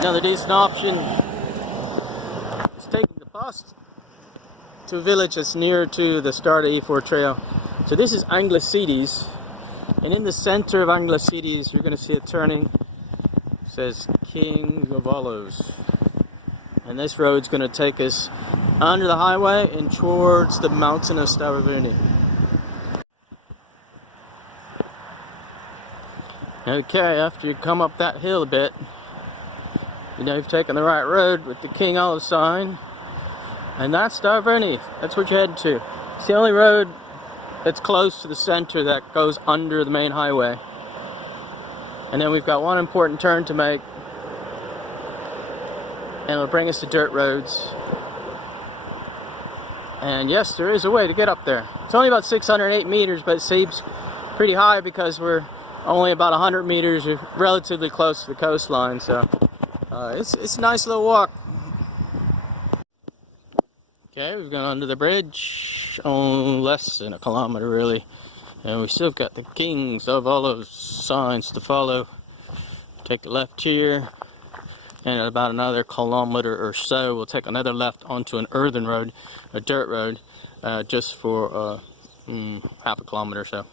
Another decent option is taking the bus to a village that's near to the start of E4 Trail. So this is Anglesides, and in the center of Anglesides you're going to see a turning. It says King of Olives, and this road's going to take us under the highway and towards the mountain of Stavrovoni. Okay, after you come up that hill a bit, you know you've taken the right road with the King Olive sign, and that's Stavrovoni. That's what you're heading to. It's the only road that's close to the center that goes under the main highway. And then we've got one important turn to make, and it'll bring us to dirt roads. And yes, there is a way to get up there. It's only about 608 meters, but it seems pretty high because we're only about 100 meters, relatively close to the coastline. So it's a nice little walk. Okay, we've gone under the bridge, less than a kilometer really, and we still got the Kings of Olives signs to follow. Take the left here, and at about another kilometer or so we'll take another left onto an earthen road, a dirt road, just for half a kilometer or so.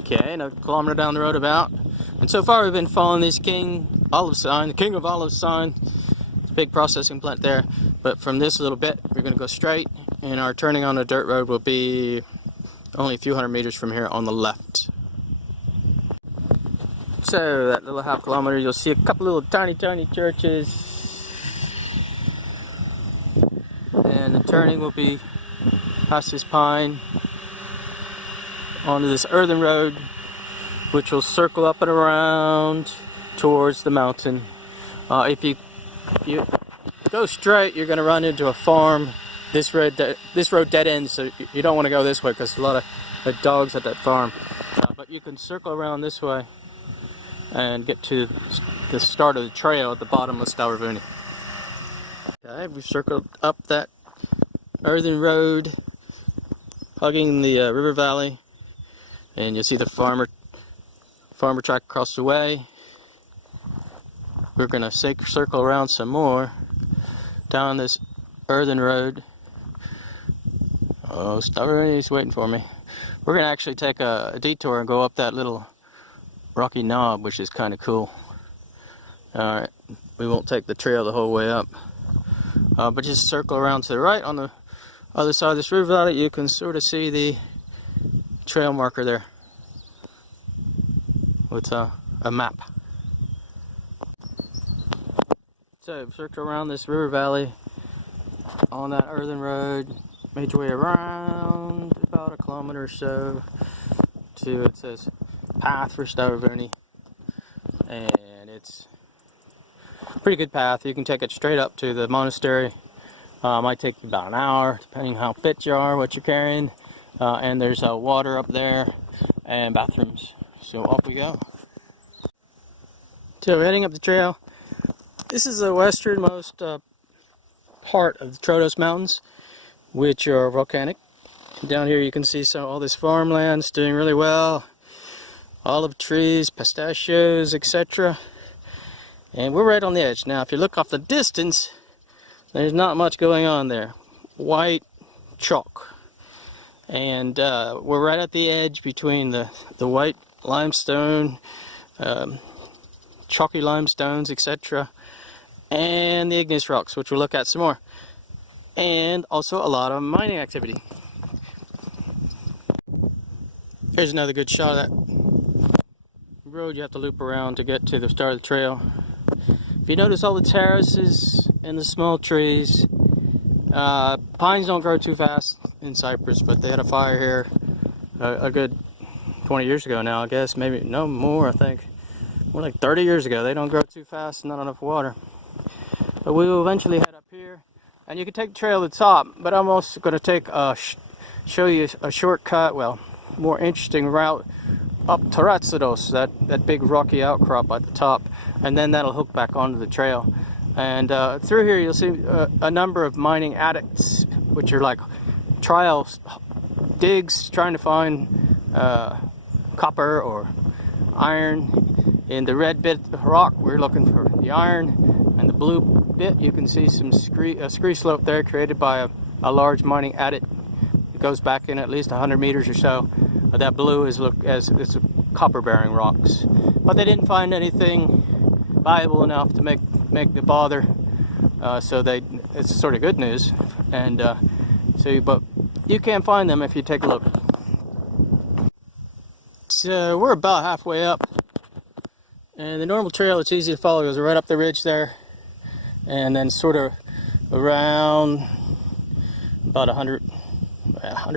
Okay, another kilometer down the road about, and so far we've been following this King Olive sign, the King of Olives sign. Big processing plant there, but from this little bit we're going to go straight, and our turning on the dirt road will be only a few hundred meters from here on the left. So that little half kilometer you'll see a couple little tiny churches, and the turning will be past this pine onto this earthen road, which will circle up and around towards the mountain. If you go straight, you're going to run into a farm. This road dead ends, so you don't want to go this way because there's a lot of dogs at that farm. But you can circle around this way and get to the start of the trail at the bottom of Stavrovoni. Okay, we've circled up that earthen road, hugging the river valley, and you'll see the farmer track across the way. We're going to circle around some more down this earthen road. Oh, Stavrovoni's waiting for me. We're going to actually take a detour and go up that little rocky knob, which is kind of cool. Alright, we won't take the trail the whole way up, but just circle around to the right on the other side of this river valley. You can sort of see the trail marker there with a map. So circle around this river valley on that earthen road, made your way around about a kilometer or so to, it says, path for Stavrovoni, and it's a pretty good path. You can take it straight up to the monastery. Might take you about an hour depending how fit you are, what you're carrying, and there's water up there and bathrooms. So off we go. So we're heading up the trail. This is the westernmost part of the Troodos Mountains, which are volcanic. Down here you can see all this farmland's doing really well. Olive trees, pistachios, etc. And we're right on the edge. Now if you look off the distance, there's not much going on there. White chalk. And we're right at the edge between the white limestone, chalky limestones, etc., and the igneous rocks, which we'll look at some more, and also a lot of mining activity. Here's another good shot of that road you have to loop around to get to the start of the trail. If you notice all the terraces and the small trees, pines don't grow too fast in Cyprus, but they had a fire here a good 20 years ago now, I guess, maybe no more, I think more like 30 years ago. They don't grow too fast, not enough water. But we will eventually head up here, and you can take the trail to the top, but I'm also going to show you a shortcut, well, more interesting route up Anglesides, that big rocky outcrop at the top, and then that'll hook back onto the trail. And through here you'll see a number of mining adits, which are like trial digs trying to find copper or iron In the red bit of rock, we're looking for the iron, and the blue bit, you can see some scree slope there created by a large mining adit. It goes back in at least 100 meters or so. That blue is it's copper-bearing rocks, but they didn't find anything valuable enough to make the bother. So it's sort of good news, and but you can find them if you take a look. So we're about halfway up, and the normal trail, it's easy to follow, goes right up the ridge there, and then sort of around about 100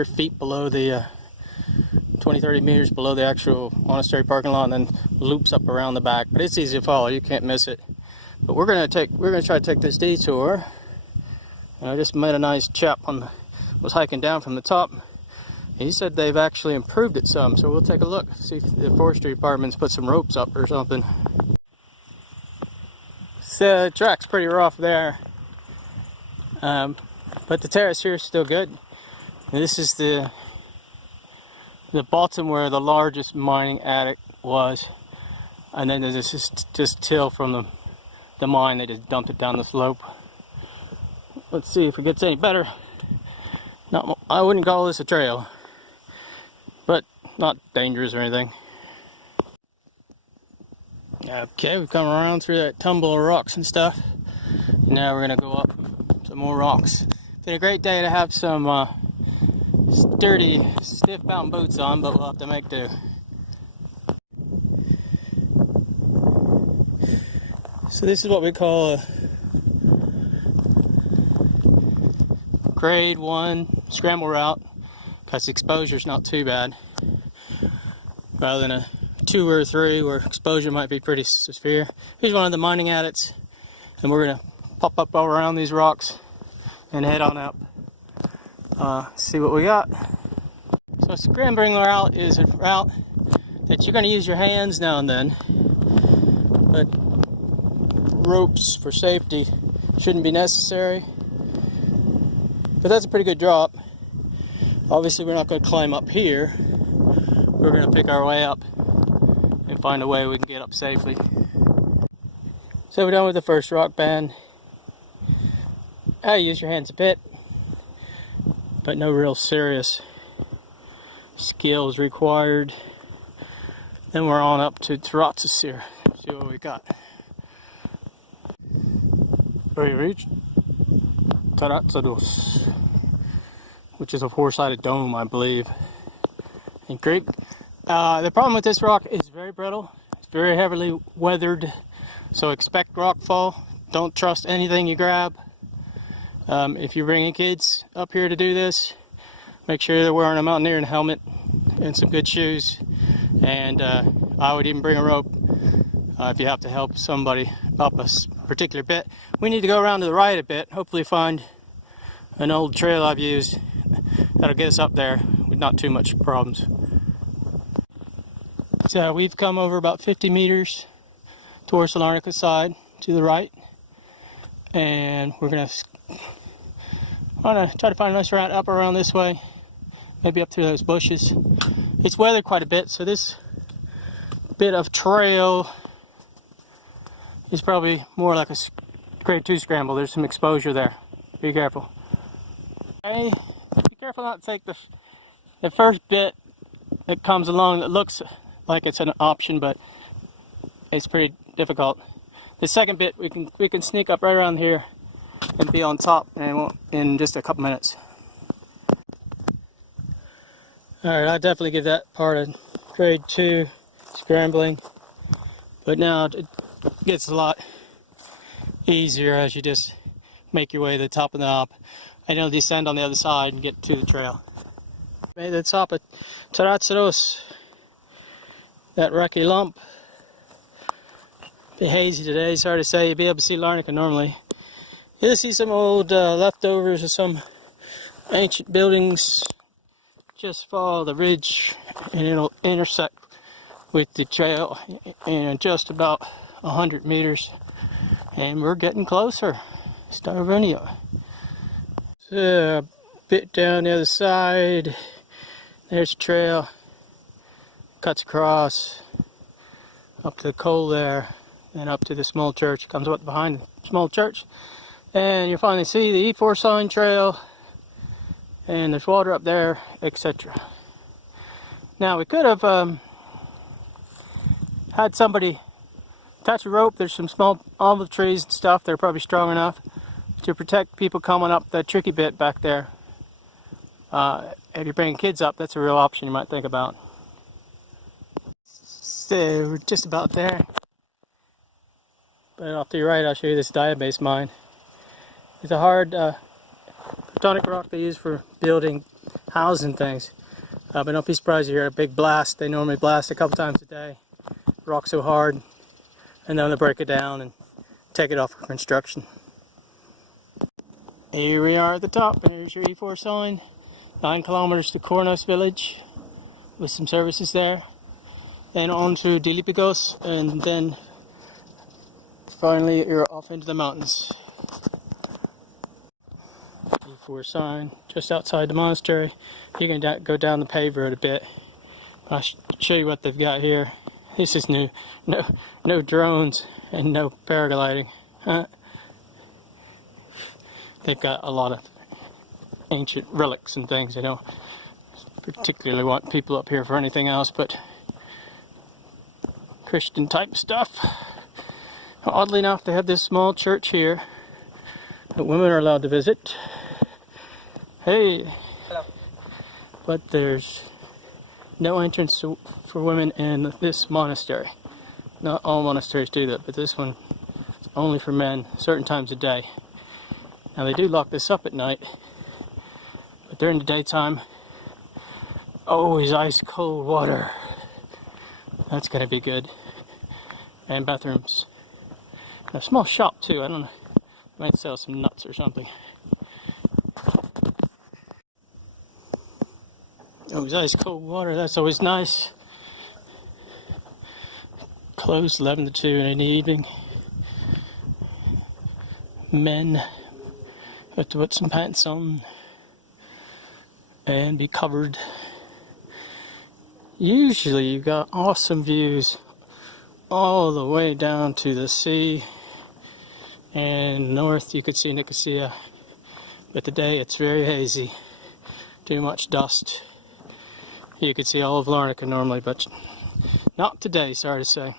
feet below the 20-30 meters below the actual monastery parking lot, and then loops up around the back. But it's easy to follow, you can't miss it. But we're gonna try to take this detour. And I just met a nice chap was hiking down from the top. He said they've actually improved it some, so we'll take a look, see if the forestry department's put some ropes up or something. So the track's pretty rough there, but the terrace here is still good. And this is the bottom where the largest mining adit was, and then there's just till from the mine. They just dumped it down the slope. Let's see if it gets any better. I wouldn't call this a trail, but not dangerous or anything. Okay, we've come around through that tumble of rocks and stuff. Now we're gonna go up some more rocks. It's been a great day to have some sturdy, stiff-bound boots on, but we'll have to make do. So this is what we call a grade 1 scramble route, because exposure is not too bad, rather than a 2 or 3 where exposure might be pretty severe. Here's one of the mining adits, and we're going to pop up all around these rocks and head on up. See what we got. So a scrambling route is a route that you're going to use your hands now and then, but ropes for safety shouldn't be necessary. But that's a pretty good drop. Obviously we're not going to climb up here. We're going to pick our way up and find a way we can get up safely. So we're done with the first rock band. Use your hands a bit, but no real serious skills required. Then we're on up to Taratsas here. See what we got. We reached Anglesides, which is a 4-sided dome, I believe, in Greek. The problem with this rock is very brittle. It's very heavily weathered, so expect rock fall. Don't trust anything you grab. If you're bringing kids up here to do this, make sure they're wearing a mountaineering helmet and some good shoes. And I would even bring a rope if you have to help somebody up a particular bit. We need to go around to the right a bit, hopefully find an old trail I've used that'll get us up there with not too much problems. So we've come over about 50 meters towards the Larnaca side to the right, and we're gonna try to find a nice route up around this way, maybe up through those bushes. It's weathered quite a bit, so this bit of trail is probably more like a grade 2 scramble. There's some exposure there. Be careful. Okay, be careful not to take the first bit that comes along that looks like it's an option, but it's pretty difficult. The second bit we can sneak up right around here and be on top in just a couple minutes. Alright, I definitely give that part a grade 2 scrambling, but now it gets a lot easier as you just make your way to the top of the knob, and it'll descend on the other side and get to the trail. Made the top of Taratsas, that rocky lump. A bit hazy today, it's hard to say. You'll be able to see Larnaca normally. You'll see some old leftovers of some ancient buildings. Just follow the ridge and it'll intersect with the trail in just about 100 meters, and we're getting closer. Stavrovoni. So a bit down the other side, there's a trail, cuts across up to the coal there, and up to the small church. It comes up behind the small church, and you'll finally see the E4 sign trail, and there's water up there, etc. Now we could have had somebody attach a rope. There's some small olive trees and stuff that are probably strong enough to protect people coming up the tricky bit back there. If you're bringing kids up, that's a real option you might think about. So we're just about there. But off to your right, I'll show you this diabase mine. It's a hard plutonic rock they use for building houses and things. But don't be surprised if you hear a big blast. They normally blast a couple times a day. Rock so hard, and then they break it down and take it off for construction. Here we are at the top, and there's your E4 sign. 9 kilometers to Kornos village with some services there. Then on to Dilipigos, and then finally you're off into the mountains. E4 sign just outside the monastery. You can go down the paved road a bit. I'll show you what they've got here. This is new. No drones and no paragliding. They've got a lot of ancient relics and things. They don't particularly want people up here for anything else but Christian type stuff. Oddly enough, they have this small church here that women are allowed to visit. Hey! Hello. But there's no entrance for women in this monastery. Not all monasteries do that, but this one is only for men certain times a day. Now they do lock this up at night, but during the daytime, always ice cold water. That's gonna be good. And bathrooms. And a small shop too. I don't know. Might sell some nuts or something. Always ice cold water. That's always nice. Closed 11 to 2 in the evening. Men have to put some pants on and be covered. Usually you got awesome views all the way down to the sea, and north you could see Nicosia, but today it's very hazy, too much dust. You could see all of Larnaca normally, but not today, sorry to say.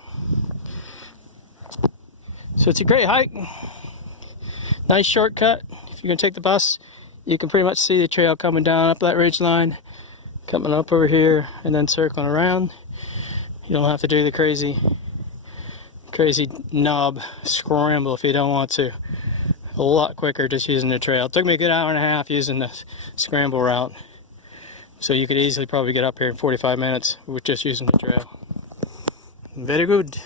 So it's a great hike, nice shortcut. If you're going to take the bus, you can pretty much see the trail coming down up that ridge line, coming up over here, and then circling around. You don't have to do the crazy knob scramble if you don't want to. A lot quicker just using the trail. It took me a good hour and a half using the scramble route. So you could easily probably get up here in 45 minutes with just using the trail. Very good.